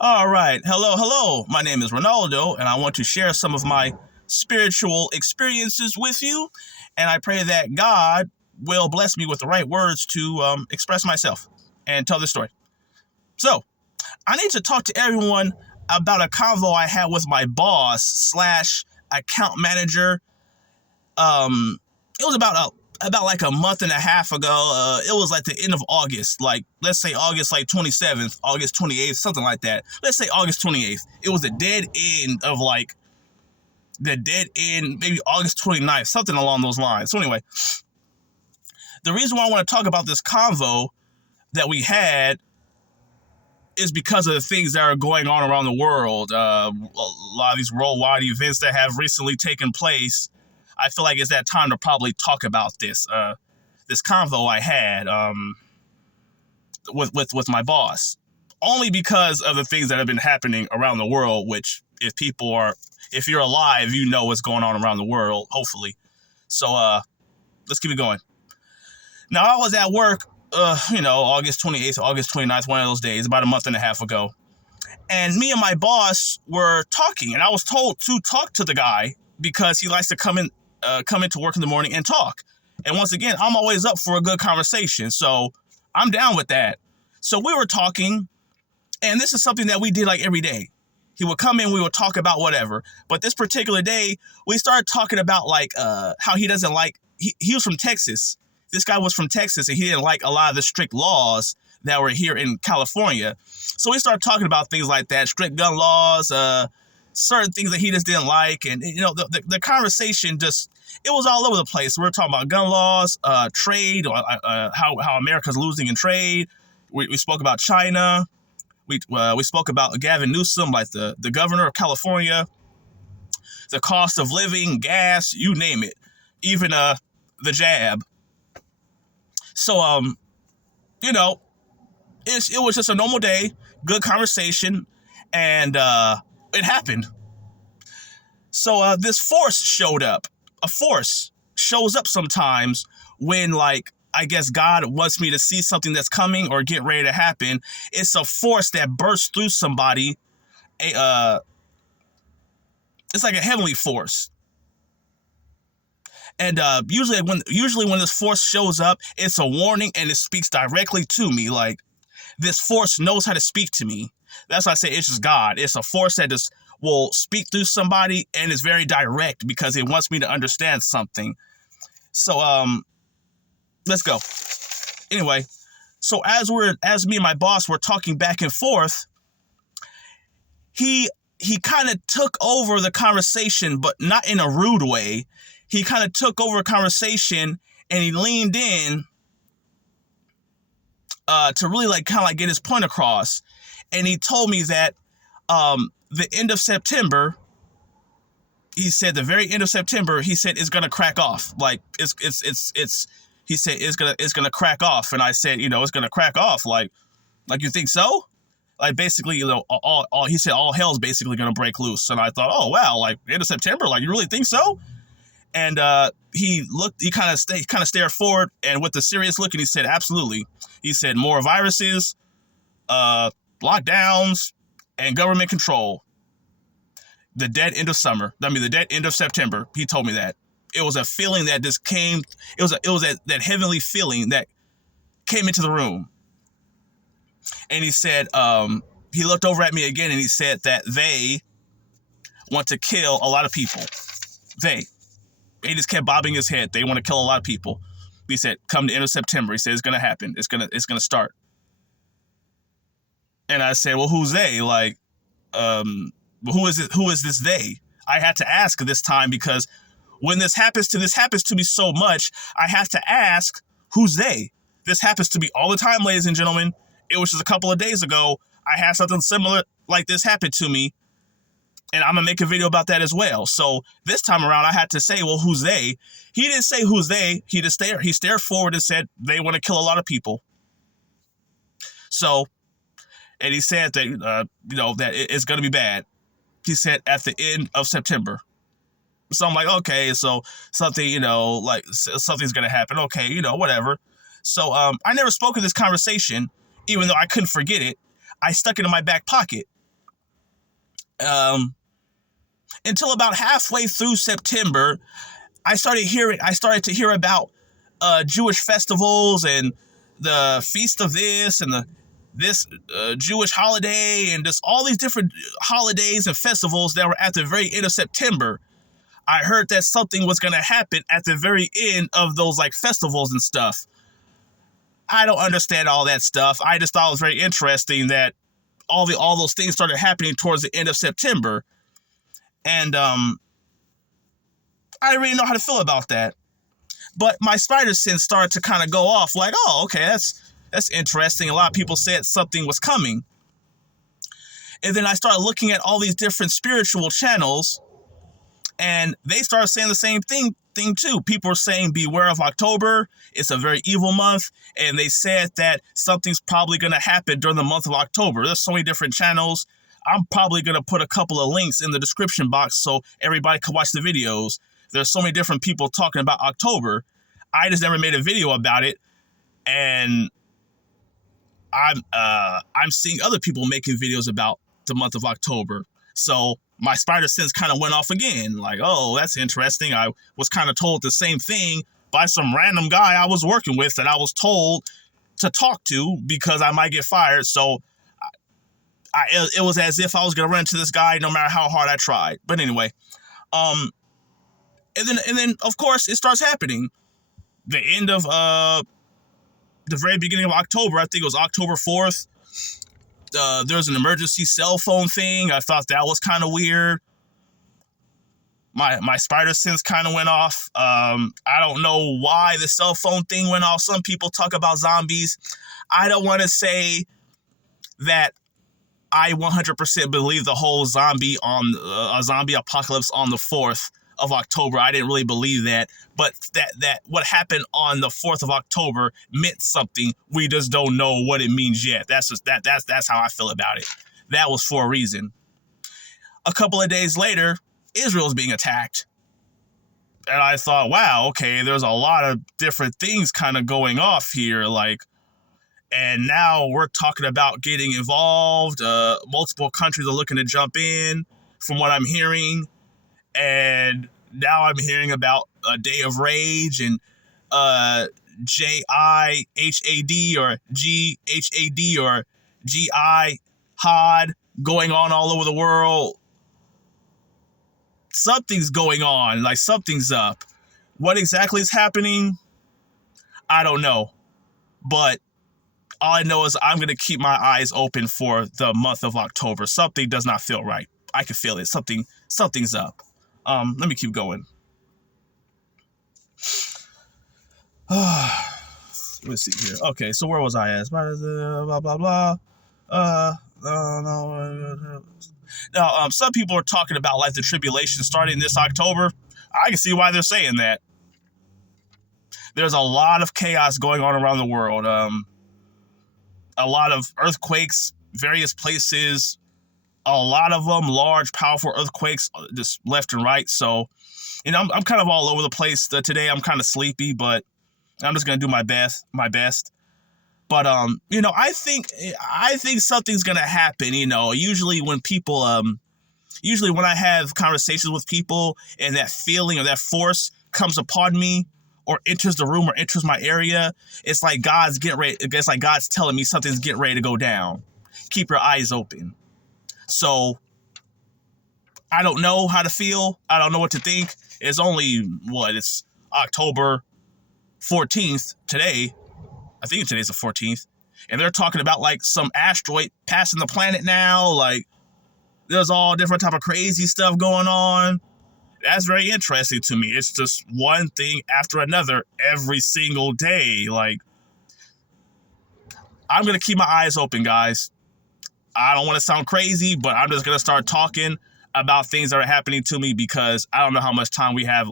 All right. Hello, hello. My name is Ronaldo, and I want to share some of my spiritual experiences with you. And I pray that God will bless me with the right words to express myself and tell this story. So, I need to talk to everyone about a convo I had with my boss slash account manager. It was about like a month and a half ago. It was like the end of August, like let's say August like 27th, August 28th, something like that. Let's say August 28th. It was the dead end of like the dead end, maybe August 29th, something along those lines. So anyway, the reason why I want to talk about this convo that we had is because of the things that are going on around the world. A lot of these worldwide events that have recently taken place. I feel like it's that time to probably talk about this convo I had with my boss, only because of the things that have been happening around the world. Which, if you're alive, you know what's going on around the world. Hopefully, so let's keep it going. Now, I was at work, August 28th, August 29th, one of those days, about a month and a half ago, and me and my boss were talking, and I was told to talk to the guy because he likes to come into work in the morning and talk. And once again, I'm always up for a good conversation, so I'm down with that. So we were talking, and this is something that we did like every day. He would come in, we would talk about whatever. But this particular day, we started talking about like how he doesn't like, he was from Texas. This guy was from Texas, and he didn't like a lot of the strict laws that were here in California. So we started talking about things like that, strict gun laws, certain things that he just didn't like. And, the conversation just, it was all over the place. We were talking about gun laws, trade, how America's losing in trade. We spoke about China. We spoke about Gavin Newsom, like the governor of California, the cost of living, gas, you name it, even the jab. So, it was just a normal day, good conversation, and it happened. So this force showed up. A force shows up sometimes when, like, I guess God wants me to see something that's coming or get ready to happen. It's a force that bursts through somebody. It's like a heavenly force. And usually when this force shows up, it's a warning and it speaks directly to me. Like, this force knows how to speak to me. That's why I say it's just God. It's a force that just will speak through somebody, and it's very direct because it wants me to understand something. So let's go. Anyway, so as me and my boss were talking back and forth, he kind of took over the conversation, but not in a rude way. He kind of took over a conversation, and he leaned in to really get his point across. And he told me that the end of September, he said the very end of September, he said it's gonna crack off. Like he said it's gonna crack off. And I said, it's gonna crack off. Like you think so? Like, basically, all he said, all hell's basically gonna break loose. And I thought, oh wow, like end of September, like you really think so? And he kind of stared forward, and with a serious look, and he said, absolutely. He said, more viruses, lockdowns, and government control. The dead end of summer. The dead end of September. He told me that. It was a feeling that just came. It was that heavenly feeling that came into the room. And he said, he looked over at me again, and he said that they want to kill a lot of people. He just kept bobbing his head. They want to kill a lot of people. He said, come the end of September. He said, it's going to happen. It's going to start. And I said, well, who's they? Like, who is it? Who is this they? I had to ask this time because when this happens to me so much, I have to ask, who's they? This happens to me all the time, ladies and gentlemen. It was just a couple of days ago. I had something similar like this happen to me. And I'm going to make a video about that as well. So this time around, I had to say, well, who's they? He didn't say who's they. He stared forward and said, they want to kill a lot of people. So, and he said that, that it's going to be bad. He said at the end of September. So I'm like, okay, so something, something's going to happen. Okay, whatever. So I never spoke of this conversation, even though I couldn't forget it. I stuck it in my back pocket. Until about halfway through September, I started to hear about Jewish festivals and the feast of this and this Jewish holiday and just all these different holidays and festivals that were at the very end of September. I heard that something was going to happen at the very end of those like festivals and stuff. I don't understand all that stuff. I just thought it was very interesting that all those things started happening towards the end of September. And I didn't really know how to feel about that. But my spider sense started to kind of go off like, oh, okay, that's interesting. A lot of people said something was coming. And then I started looking at all these different spiritual channels, and they started saying the same thing too. People were saying, beware of October. It's a very evil month. And they said that something's probably going to happen during the month of October. There's so many different channels. I'm probably going to put a couple of links in the description box so everybody can watch the videos. There's so many different people talking about October. I just never made a video about it. And I'm seeing other people making videos about the month of October. So my spider sense kind of went off again. Like, oh, that's interesting. I was kind of told the same thing by some random guy I was working with that I was told to talk to because I might get fired. So it was as if I was going to run into this guy no matter how hard I tried. But anyway, and then of course it starts happening. The end of the very beginning of October, I think it was October 4th. There was an emergency cell phone thing. I thought that was kind of weird. My spider sense kind of went off. I don't know why the cell phone thing went off. Some people talk about zombies. I don't want to say that I 100% believe the whole zombie apocalypse on the 4th of October. I didn't really believe that, but that what happened on the 4th of October meant something. We just don't know what it means yet. That's how I feel about it. That was for a reason. A couple of days later, Israel's being attacked. And I thought, wow, okay, there's a lot of different things kind of going off here, like, and now we're talking about getting involved. Multiple countries are looking to jump in, from what I'm hearing. And now I'm hearing about a Day of Rage and JIHAD or GHAD or GIHAD going on all over the world. Something's going on, like something's up. What exactly is happening? I don't know. But all I know is I'm going to keep my eyes open for the month of October. Something does not feel right. I can feel it. Something's up. Let me keep going. Let's see here. Okay, so where was I at? Blah, blah, blah. Now, some people are talking about like the tribulation starting this October. I can see why they're saying that. There's a lot of chaos going on around the world. A lot of earthquakes, various places. A lot of them large, powerful earthquakes, just left and right. So, you know, I'm kind of all over the place today. I'm kind of sleepy, but I'm just gonna do my best. But you know, I think something's gonna happen. You know, usually when I have conversations with people and that feeling or that force comes upon me or enters the room or enters my area, it's like God's telling me something's getting ready to go down. Keep your eyes open. So I don't know how to feel. I don't know what to think. It's only it's October 14th today. I think today's the 14th. And they're talking about like some asteroid passing the planet now. Like there's all different type of crazy stuff going on. That's very interesting to me. It's just one thing after another every single day. Like, I'm going to keep my eyes open, guys. I don't want to sound crazy, but I'm just going to start talking about things that are happening to me because I don't know how much time we have.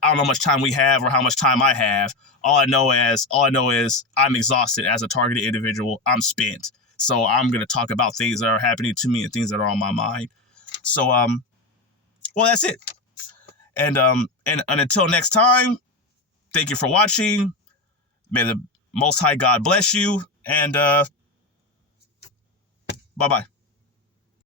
I don't know how much time we have or how much time I have. All I know is I'm exhausted as a targeted individual. I'm spent. So I'm going to talk about things that are happening to me and things that are on my mind. So, well, that's it. And until next time, thank you for watching. May the Most High God bless you. And bye-bye.